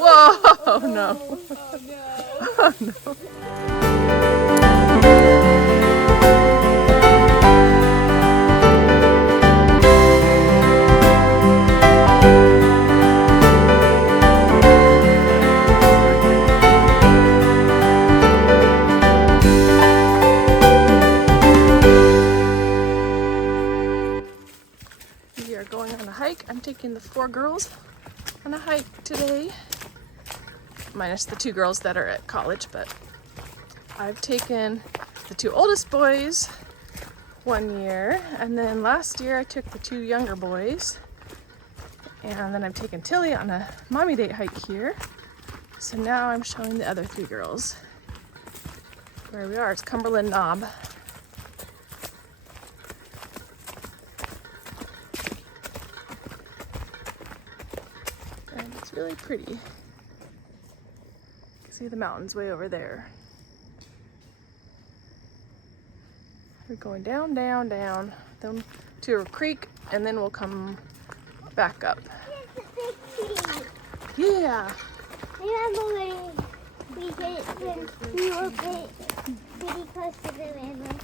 Whoa, oh, no. Oh, no. We are going on a hike. I'm taking the 4 girls on a hike today, minus the 2 girls that are at college, but I've taken the 2 oldest boys 1 year, and then last year I took the 2 younger boys, and then I've taken Tilly on a mommy date hike here. So now I'm showing the other 3 girls where we are. It's Cumberland Knob. And it's really pretty. You can see the mountains way over there. We're going down, down, down, down to a creek, and then we'll come back up. Yeah. Remember when we did when we were pretty close to the river?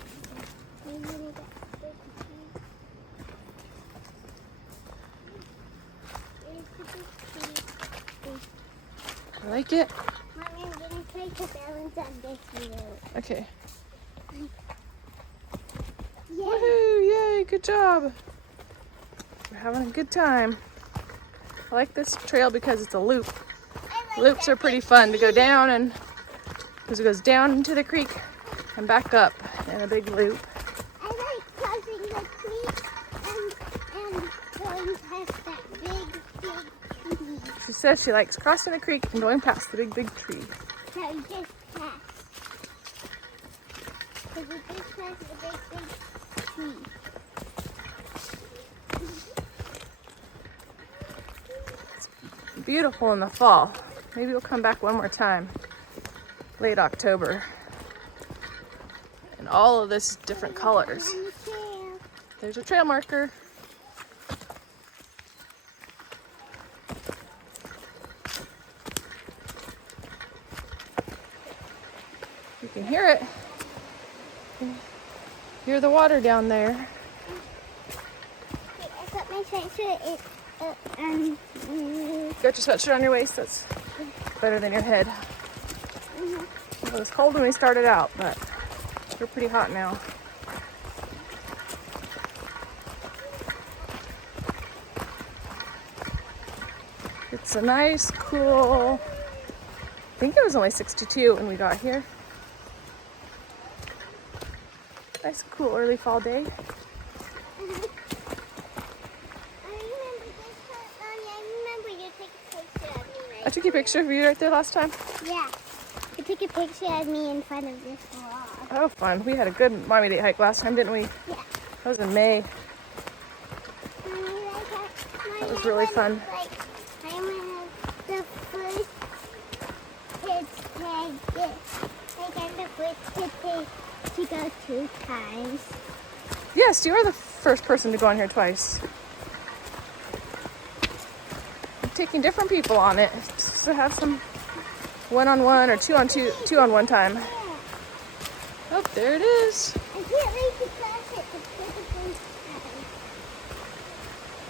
I like it. Mommy, I'm gonna try to balance on this wheel. Okay. Yay! Woohoo! Yay! Good job. We're having a good time. I like this trail because it's a loop. Loops are pretty fun to go down, and because it goes down into the creek and back up in a big loop. I like crossing the creek and going past that big tree. She says she likes crossing the creek and going past the big tree. So we just passed. Because we just passed the big tree. Beautiful in the fall. Maybe we'll come back one more time. Late October. And all of this is different colors. There's a trail marker. You can hear it. Hear the water down there. Wait, I got my sweatshirt. You got your sweatshirt on your waist. That's better than your head. It was cold when we started out, but we're pretty hot now. It's a nice, cool, I think it was only 62 when we got here. Nice, cool, early fall day. I took a picture of you right there last time. Yeah. I took a picture of me in front of this log. Oh, fun. We had a good mommy date hike last time, didn't we? Yeah. That was in May. That was really fun. I'm the first to go 2 times. Yes, you are the first person to go on here twice. I'm taking different people on it just to have some 1-on-1 or 2-on-2, 2-on-1 time. Oh, there it is. I can't wait to cross it.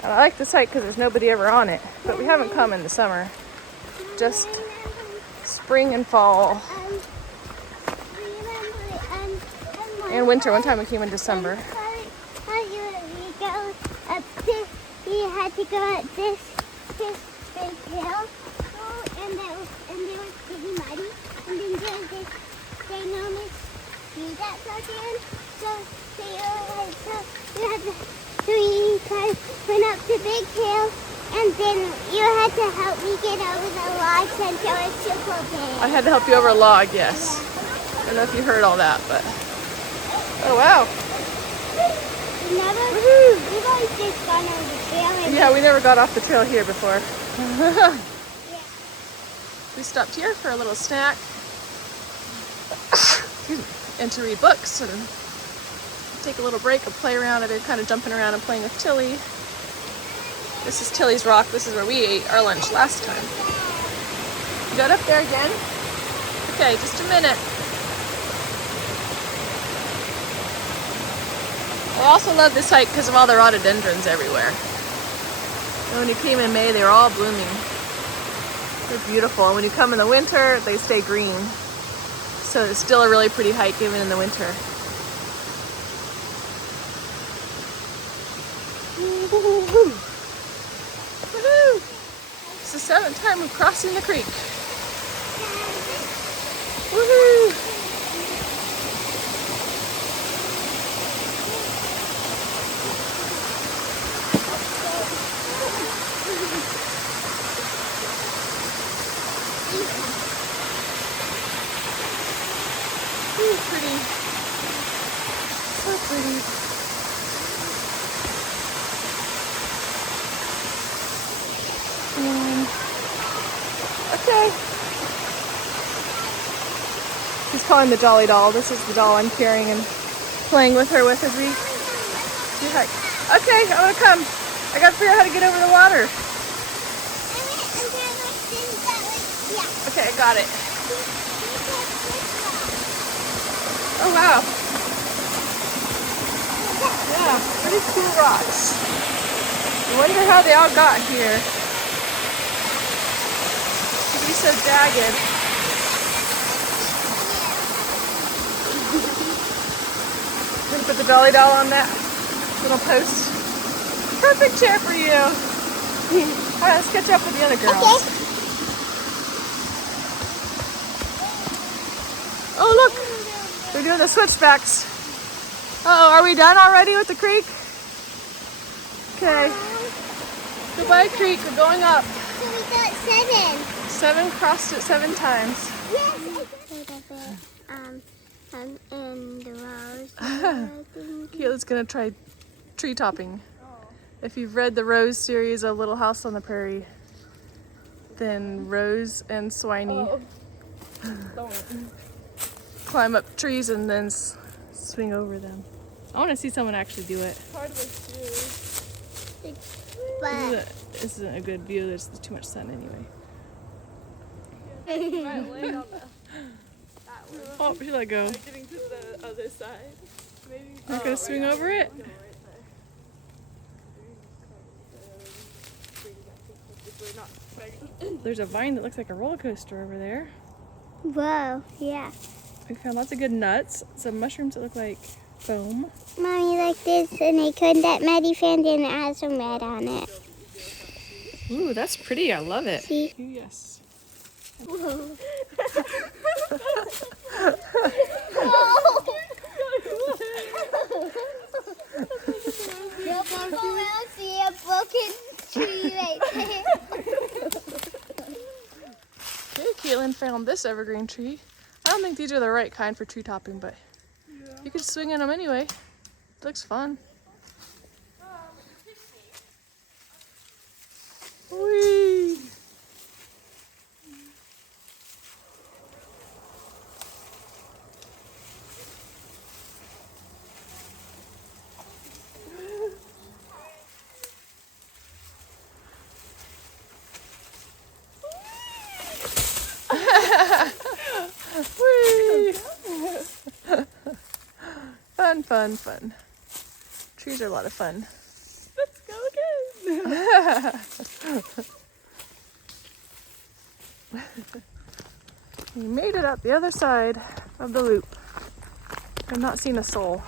And I like this hike because there's nobody ever on it, but we haven't come in the summer. Just spring and fall. And winter. One time we came in December. We had to go up this big hill, and it was pretty muddy. And then there was this ginormous tree that fell down. So we went up the big hill, and then you had to help me get over the log since it was super big. I had to help you over a log, yes. I don't know if you heard all that, but oh wow. We've always just gone over the trail. Yeah, we never got off the trail here before. Yeah. We stopped here for a little snack and to read books and take a little break and play around. I've been kind of jumping around and playing with Tilly. This is Tilly's Rock. This is where we ate our lunch last time. You got up there again? Okay, just a minute. I also love this hike because of all the rhododendrons everywhere. And when you came in May, they were all blooming. They're beautiful. And when you come in the winter, they stay green. So it's still a really pretty hike even in the winter. Woohoo! It's the 7th time of crossing the creek. Woohoo! Ooh, pretty. So pretty. Okay. She's calling the dolly doll. This is the doll I'm carrying and playing with her with as we hike. Okay, I want to come. I got to figure out how to get over the water. Okay, I got it. Oh wow. Yeah, pretty cool rocks. I wonder how they all got here. To be so jagged. Gonna put the dolly doll on that little post. Perfect chair for you. Alright, let's catch up with the other girls. Okay. Oh look, they're doing the switchbacks. Uh-oh, are we done already with the creek? Okay. Goodbye creek, we're going up. So we got 7. 7, crossed it 7 times. Yes. And the rose. Caitlin's gonna try tree topping. If you've read the Rose series of Little House on the Prairie, then Rose and Swiney climb up trees and then swing over them. I want to see someone actually do it. Hard with shoes. But This isn't a good view. There's too much sun anyway. You might land on that one. Oh, she let go. Like getting to the other side. Maybe. You're gonna swing over it? Go right there. There's a vine that looks like a roller coaster over there. whoa, yeah. We found lots of good nuts, some mushrooms that look like foam. Mommy, like this, and I could that Maddie found and it has some red on it. Ooh, that's pretty. I love it. See? Yes. Whoa. We'll see a broken tree right there. Okay, Caitlin found this evergreen tree. I don't think these are the right kind for tree topping, but you could swing in them anyway. It looks fun. Whee! Whee! Fun, fun, fun. Trees are a lot of fun. Let's go again. We made it up the other side of the loop. I've not seen a soul.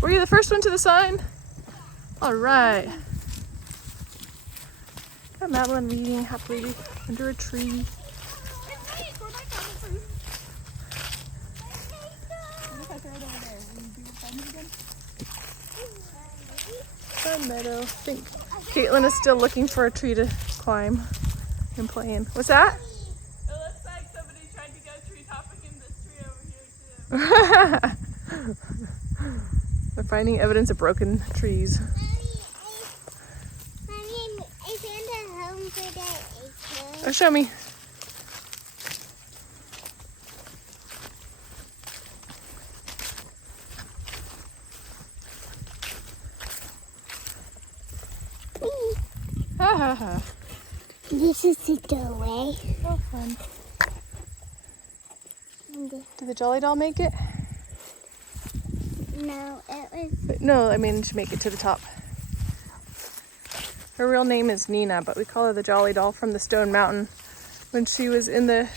Were you the first one to the sign? All right. Got Madeline reading happily under a tree. Fun meadow. I think Caitlin is still looking for a tree to climb and play in. What's that? It looks like somebody tried to go tree topping in this tree over here too. They're finding evidence of broken trees. Mommy, I found a home for that Oh, show me. This is the doorway. Oh, fun. Did the Jolly Doll make it? No, it was. No, I mean, she make it to the top. Her real name is Nina, but we call her the Jolly Doll from the Stone Mountain. When she was in the,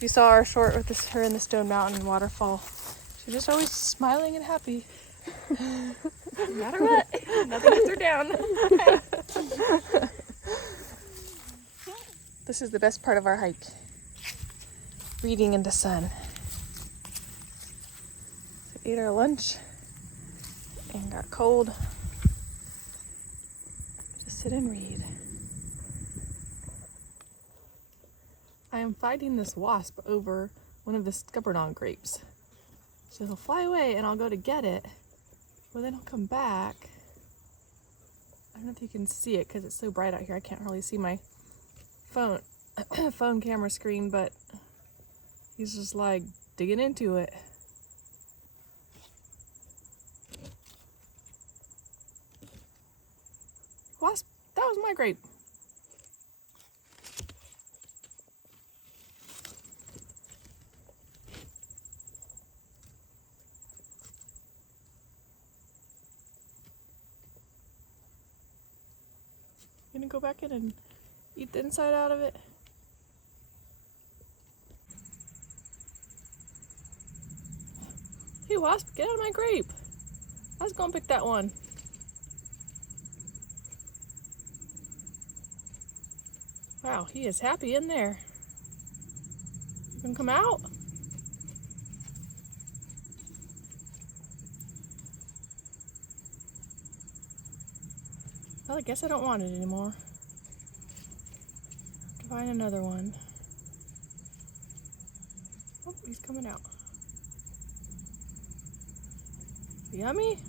you saw our short with this, her in the Stone Mountain waterfall. She's just always smiling and happy. No matter what, nothing gets her down. This is the best part of our hike. Reading in the sun. So ate our lunch and got cold. Just sit and read. I am fighting this wasp over one of the Cumberland grapes. So he'll fly away and I'll go to get it. Well, then he'll come back. I don't know if you can see it because it's so bright out here. I can't really see my phone camera screen, but he's just like digging into it. Wasp, that was my grape. Gonna go back in and eat the inside out of it. Hey wasp, get out of my grape. I was gonna pick that one. Wow, he is happy in there. You gonna come out? Well, I guess I don't want it anymore. Have to find another one. Oh, he's coming out. Yummy.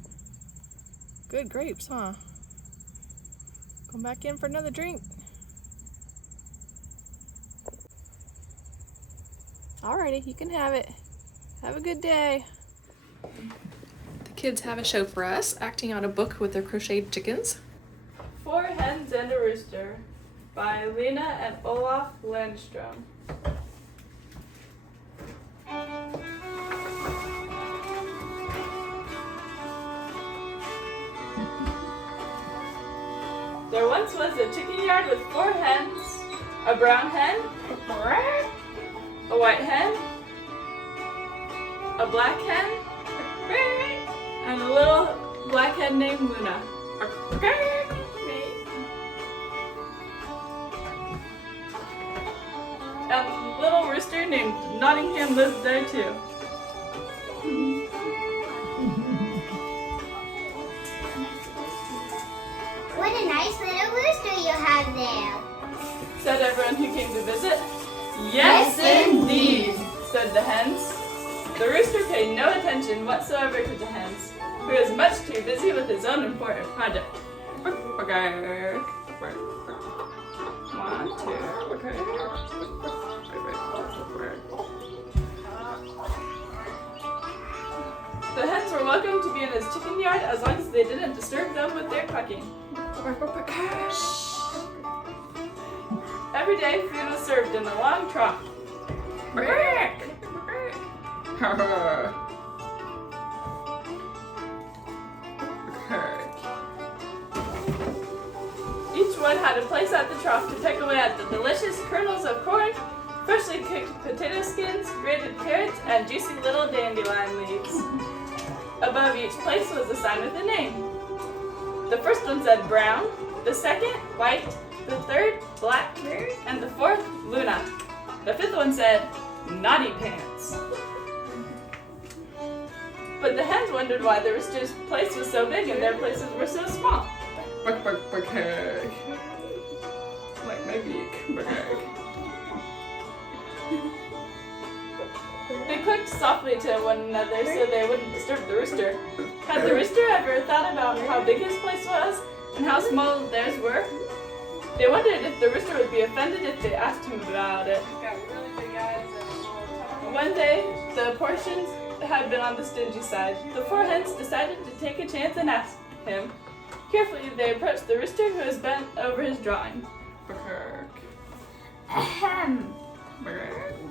Good grapes, huh? Come back in for another drink. Alrighty, you can have it. Have a good day. The kids have a show for us, acting out a book with their crocheted chickens. 4 Hens and a Rooster by Lena and Olaf Landstrom. There once was a chicken yard with 4 hens, a brown hen, a white hen, a black hen, and a little black hen named Luna. A little rooster named Nottingham lived there too. What a nice little rooster you have there. Said everyone who came to visit. Yes, indeed, said the hens. The rooster paid no attention whatsoever to the hens, who was much too busy with his own important project. 1, 2. The hens were welcome to be in his chicken yard as long as they didn't disturb them with their clucking. Every day, food was served in a long trough. Each one had a place at the trough to peck away at the delicious kernels of corn, freshly cooked potato skins, grated carrots, and juicy little dandelion leaves. Above each place was a sign with a name. The first one said brown, the second white, the third black, and the fourth Luna. The fifth one said naughty pants. But the hens wondered why the rooster's place was so big and their places were so small. Like my beak. They clicked softly to one another so they wouldn't disturb the rooster. Had the rooster ever thought about how big his place was and how small theirs were? They wondered if the rooster would be offended if they asked him about it. One day, the portions had been on the stingy side. The 4 hens decided to take a chance and ask him. Carefully, they approach the rooster who is bent over his drawing. Ahem.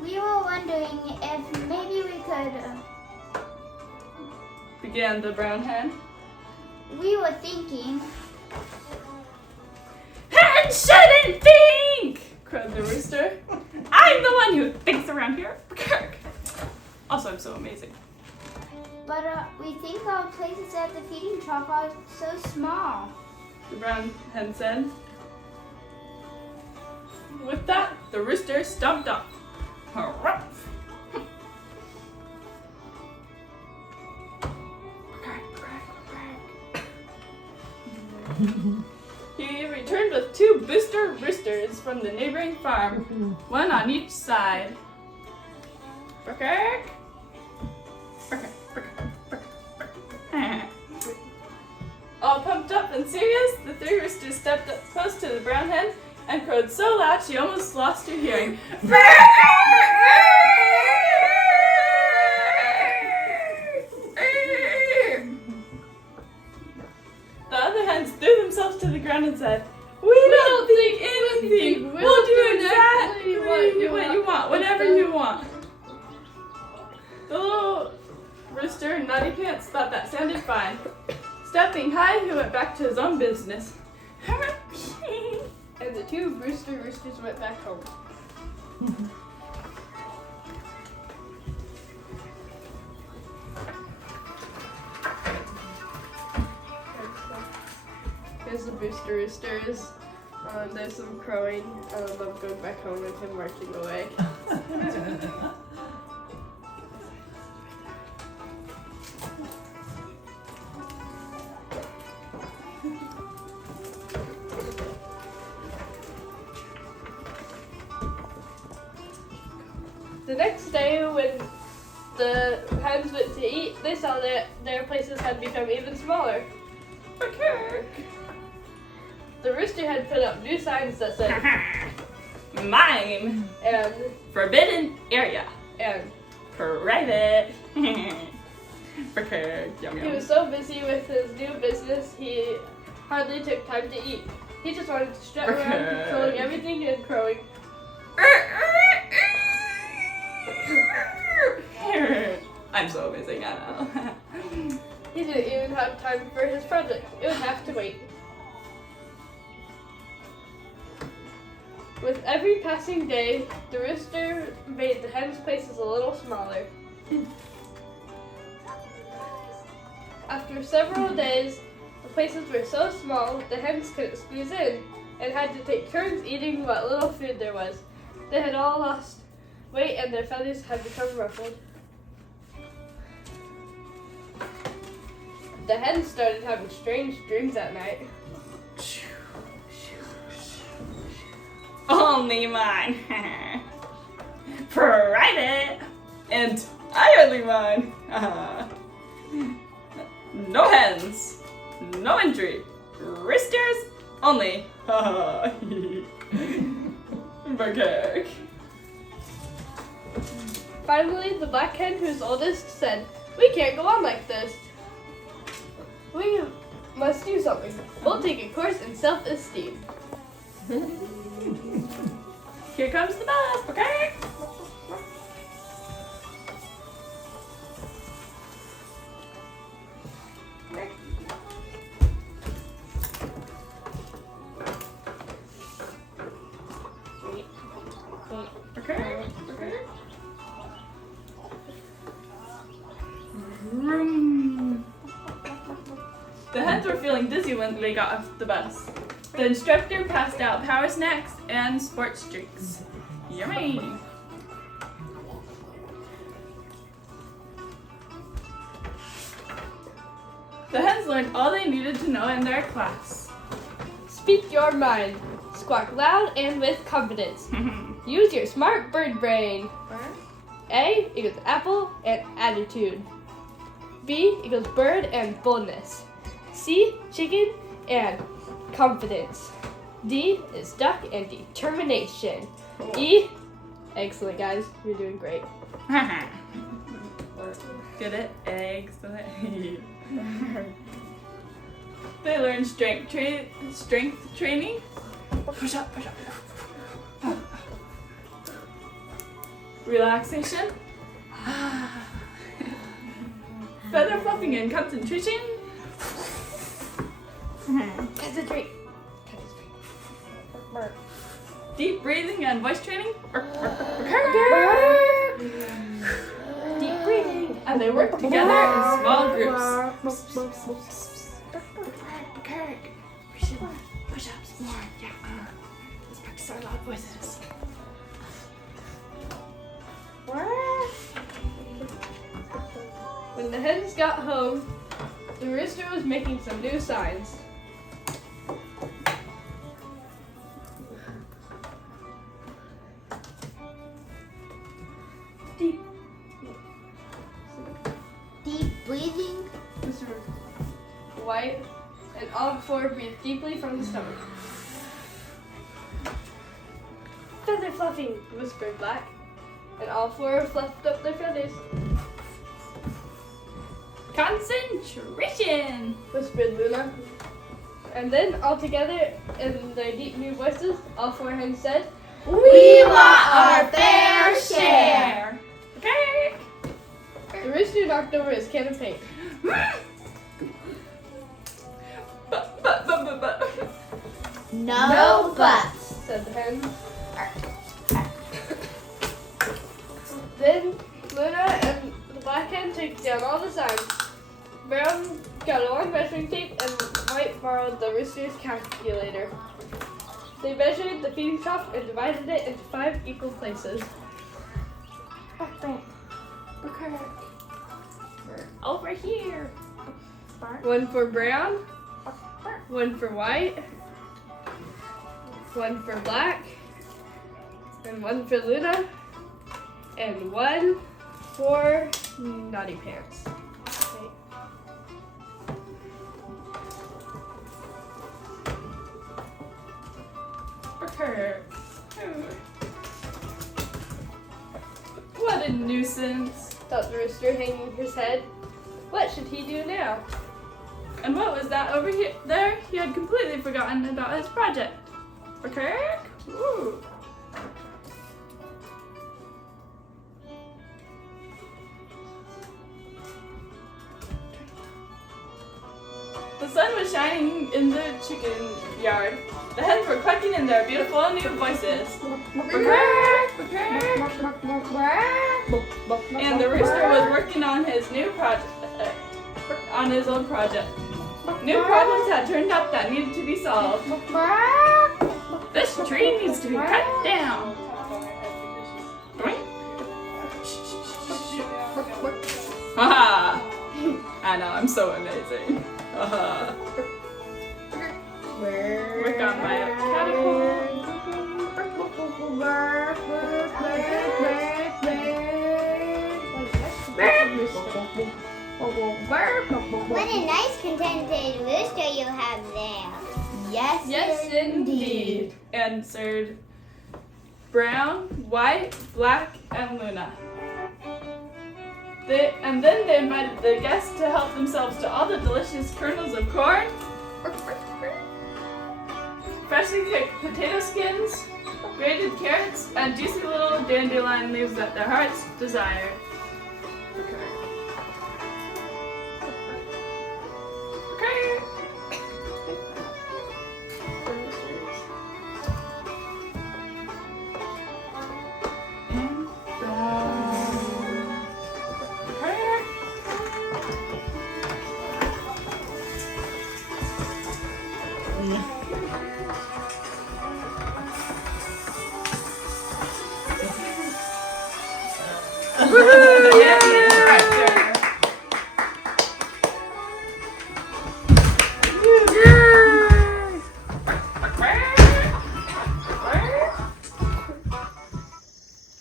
We were wondering if maybe we could. Began the brown hen. We were thinking. Hen shouldn't think! Crowed the rooster. I'm the one who thinks around here. Also, I'm so amazing. But we think our places at the feeding trough are so small. The brown hen said. With that, the rooster stomped off. He returned with 2 booster roosters from the neighboring farm, one on each side. All pumped up and serious, the 3 roosters stepped up close to the brown hen and crowed so loud she almost lost her hearing. The other hens threw themselves to the ground and said, "We don't think anything. We'll do exactly what you want, whatever you want." The little rooster, Naughty Pants, thought that sounded fine. Stepping high, he went back to his own business. And the 2 roosters went back home. Here's the booster roosters. There's some crowing. I love going back home and him marching away. The next day, when the hens went to eat, they saw that their places had become even smaller. The rooster had put up new signs that said, "Mine," and "Forbidden area," and "Private." Yum, he yum. was so busy with his new business, he hardly took time to eat. He just wanted to strut around, controlling everything and crowing. I'm so amazing, I know. He didn't even have time for his project. It would have to wait. With every passing day, the rooster made the hens' places a little smaller. After several days, the places were so small the hens couldn't squeeze in and had to take turns eating what little food there was. They had all lost weight and their feathers had become ruffled. The hens started having strange dreams at night. Only mine. Private. And entirely mine. No hens. No entry. Roosters only. Burger. Finally, the black hen, who's oldest, said, "We can't go on like this. We must do something. We'll take a course in self-esteem." Here comes the bus, okay? The hens were feeling dizzy when they got off the bus. The instructor passed out power snacks and sports drinks. Yummy! The hens learned all they needed to know in their class. Speak your mind. Squawk loud and with confidence. Use your smart bird brain. A equals apple and attitude. B equals bird and boldness. C, chicken and confidence. D is duck and determination. E, excellent guys, you're doing great. Get it? Eggs. They learn strength training. Push up, push up. Relaxation. Feather fluffing and concentration. Concentrate. Deep breathing and voice training. Deep breathing. And they work together in small groups. Push-ups more. Yeah. Let's practice our loud voices. When the hens got home, the rooster was making some new signs. Deep breathing. Whispered White, and all four breathed deeply from the stomach. Feather fluffing, whispered Black, and all four fluffed up their feathers. Concentration. Whispered Luna. And then, all together, in their deep new voices, all four hens said, We want our fair share. Okay. The rooster knocked over his can of paint. But. No buts. Said the hen. Then Luna and the black hen took down all the signs. Brown got a long measuring tape and White borrowed the rooster's calculator. They measured the feeding trough and divided it into 5 equal places. Over here. 1 for Brown, 1 for White, 1 for Black, and 1 for Luna, and 1 for Naughty Pants. Okay. What a nuisance. Thought the rooster, hanging his head. What should he do now? And what was that over here? There, he had completely forgotten about his project. Okay. Ooh. The sun was shining in the chicken yard. The hens were clucking in their beautiful new voices. And the rooster was working on his new project, on his old project. New problems had turned up that needed to be solved. This tree needs to be cut down. Haha! I know, I'm so amazing. Haha. Work on my catapult. What a nice contented rooster you have there. Yes, indeed. Answered Brown, White, Black, and Luna. And then they invited the guests to help themselves to all the delicious kernels of corn, freshly cooked potato skins, grated carrots, and juicy little dandelion leaves that their hearts desired. Okay.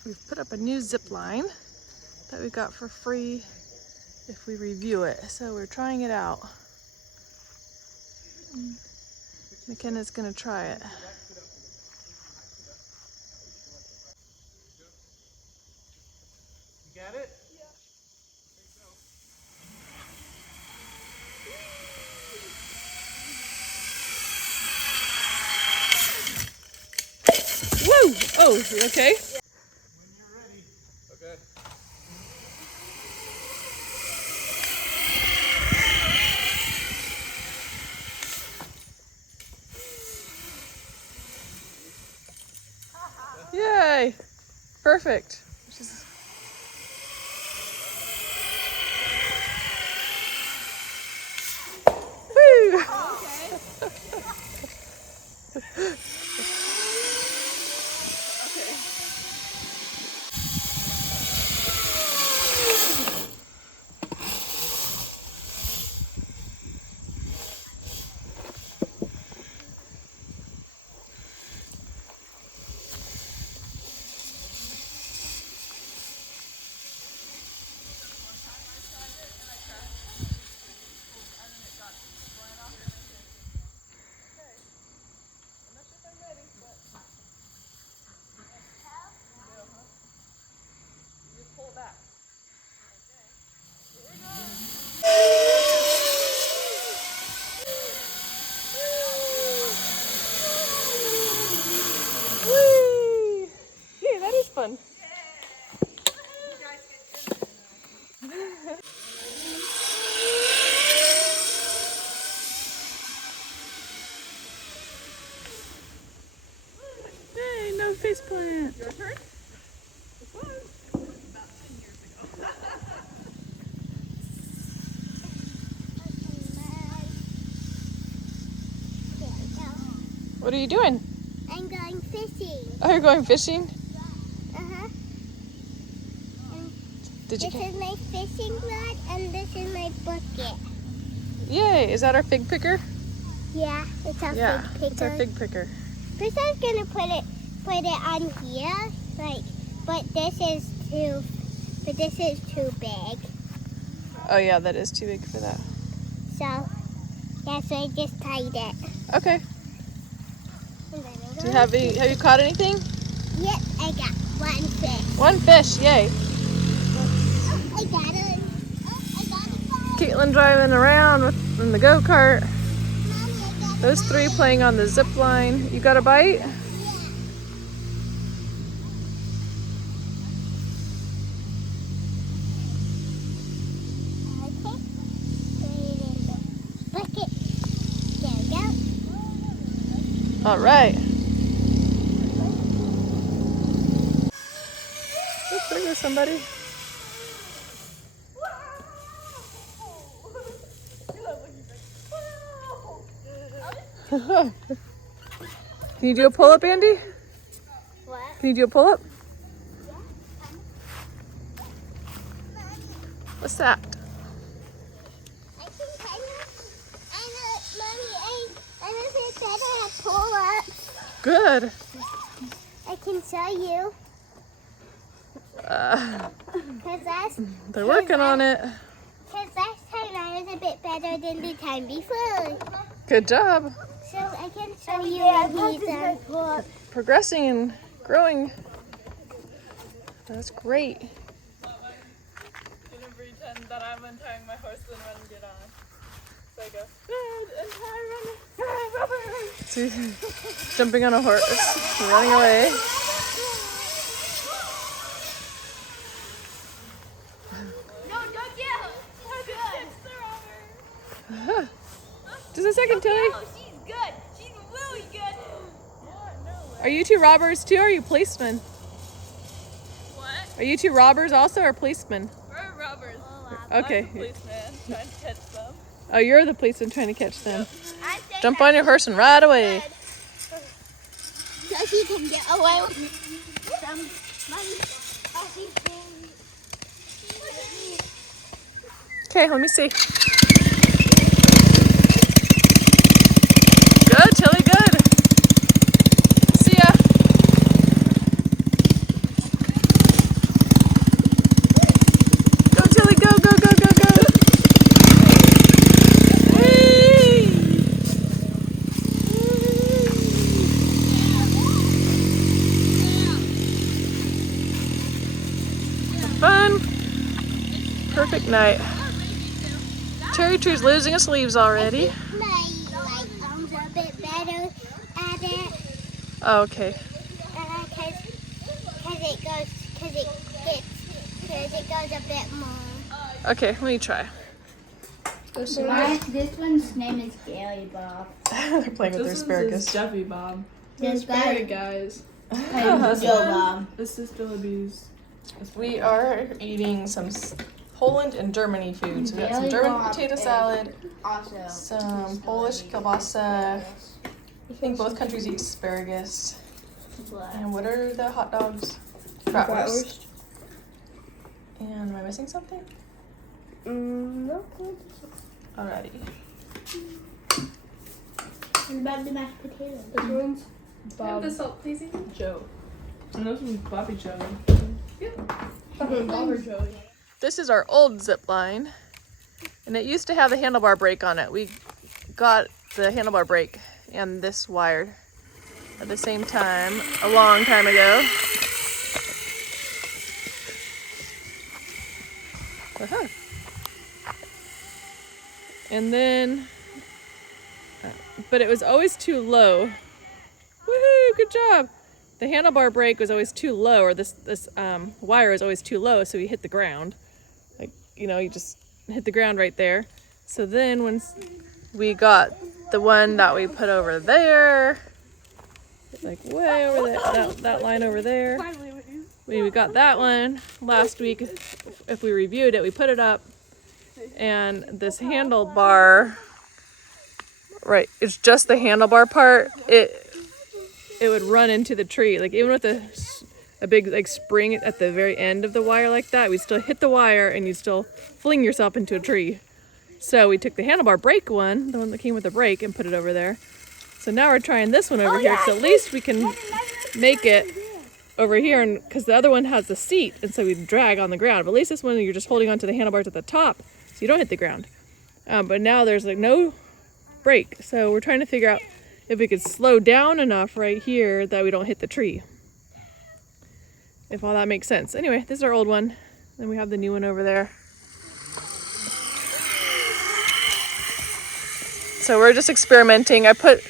We've put up a new zip line that we got for free if we review it. So we're trying it out. Makenna's gonna try it. You got it? Oh, you okay? Okay. Yay! Perfect. Woo! Whee! Hey, that is fun. Hey, no face plant. Your turn? What are you doing? I'm going fishing. Oh, you're going fishing? Uh-huh. And Did you? this is my fishing rod and this is my bucket. Yay! Is that our fig picker? Yeah, it's our Yeah, fig picker. it's our fig picker. First I was gonna put it on here, but this is too big. Oh yeah, that is too big for that. So yeah, so I just tied it. Okay. And then I'm Do you going have you caught anything? Yep, I got one fish. One fish, yay! Oh, I got it. Oh, I got it. Caitlin driving around in the go-kart. Mommy, I got Those three playing on the zip line. You got a bite? Yeah. Okay. Put it in the bucket. There we go. All right. Oh, there goes somebody. Can you do a pull-up, Andy? What? Can you do a pull-up? What's that? I think I know, if better at pull-ups. Good. I can show you. They're working on it. Because last time I was a bit better than the time before. Good job. So I can show you when he's pull-up. Progressing and growing. That's great. Gonna pretend that I'm untying my horse and run and get on. So I go, good, untie, run, See, jumping on a horse, running away. No, don't yell. We're good. Just a second, Tilly. Oh, she's good. She's really good. Are you two robbers too, or are you policemen? What? Are you two robbers also, or policemen? We're robbers. Okay. I'm the policeman trying to catch them. Oh, you're the policeman trying to catch them. I think Jump on your horse and ride away. so he can get away with some money. Okay, let me see. Good, Tilly, good. See ya. Go, Tilly, go, go, go, go, go. Whee! Fun. Perfect night. Cherry tree's losing its leaves already. My arms are a bit better at it. Oh, okay. Because it goes a bit more. Okay, let me try. This one's name is Gaily Bob. They're playing with their asparagus. Jeffy Bob. This Hey guy guys. is Joe Bob. This is Philippi's. We are eating some Poland and Germany food. So we got some German potato salad, Also, some Polish kielbasa. I think both countries eat asparagus. And what are the hot dogs? Bratwurst. And am I missing something? No. Alrighty. what about the mashed potatoes? This one's Bob. the salt, please. Joe. And those ones Bobby Joe. Bob or Joey. This is our old Zipline, and it used to have the handlebar brake on it. We got the handlebar brake and this wire at the same time a long time ago. Uh-huh. And then, but it was always too low. Woohoo, good job. The handlebar brake was always too low, or this wire is always too low, so we hit the ground. Like, you know, you just hit the ground right there. So then when we got the one that we put over there, like way over there, that line over there. We got that one last week. If we reviewed it, we put it up, and this handlebar, right, it's just the handlebar part. It would run into the tree. Like even with a big like spring at the very end of the wire like that, we'd still hit the wire and you'd still fling yourself into a tree. So we took the handlebar brake one, the one that came with the brake, and put it over there. So now we're trying this one over here, so at least we can make it over here, and because the other one has the seat, and so we drag on the ground. But at least this one you're just holding onto the handlebars at the top, so you don't hit the ground. But now there's like no brake, so we're trying to figure out if we could slow down enough right here that we don't hit the tree. If all that makes sense. Anyway, this is our old one. Then we have the new one over there. So we're just experimenting. I put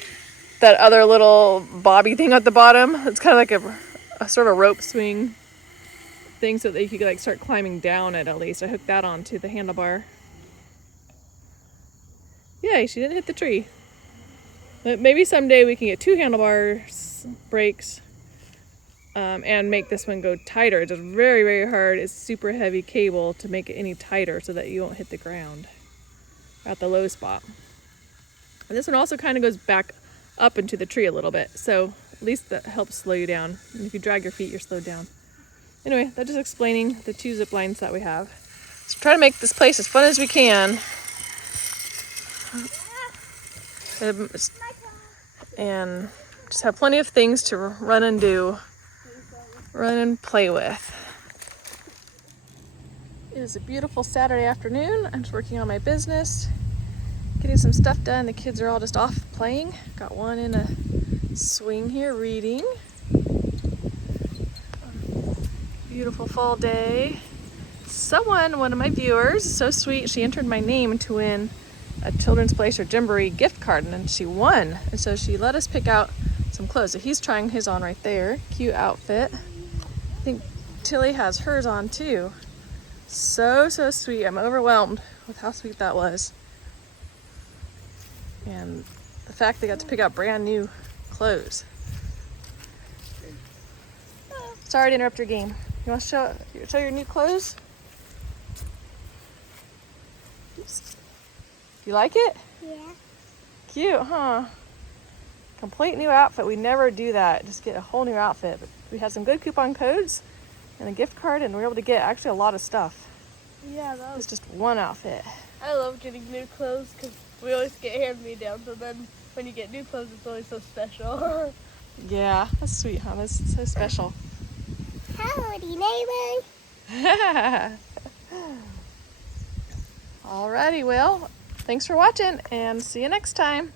that other little bobby thing at the bottom. It's kind of like a sort of a rope swing thing so that you could like start climbing down it at least. I hooked that onto the handlebar. Yay, she didn't hit the tree. But maybe someday we can get 2 handlebars brakes and make this one go tighter. It's just very, very hard. It's super heavy cable to make it any tighter so that you won't hit the ground at the low spot. And this one also kind of goes back up into the tree a little bit. So at least that helps slow you down. And if you drag your feet, you're slowed down. Anyway, that's just explaining the 2 zip lines that we have. So try to make this place as fun as we can. And just have plenty of things to run and do, run and play with. It is a beautiful Saturday afternoon. I'm just working on my business, getting some stuff done. The kids are all just off playing. Got one in a swing here reading. Beautiful fall day. One of my viewers, so sweet, she entered my name to win a Children's Place or Gymboree gift card, and then she won. And so she let us pick out some clothes. So he's trying his on right there. Cute outfit. I think Tilly has hers on too. So sweet. I'm overwhelmed with how sweet that was. And the fact they got to pick out brand new clothes. Sorry to interrupt your game. You want to show your new clothes? You like it? Yeah. Cute, huh? Complete new outfit. We never do that. Just get a whole new outfit. But we had some good coupon codes and a gift card, and we were able to get actually a lot of stuff. Yeah, that It's just one outfit. I love getting new clothes because we always get hand-me-downs, and then when you get new clothes, it's always so special. Yeah, that's sweet, huh? That's so special. Howdy, neighbor. Alrighty, well, thanks for watching, and see you next time.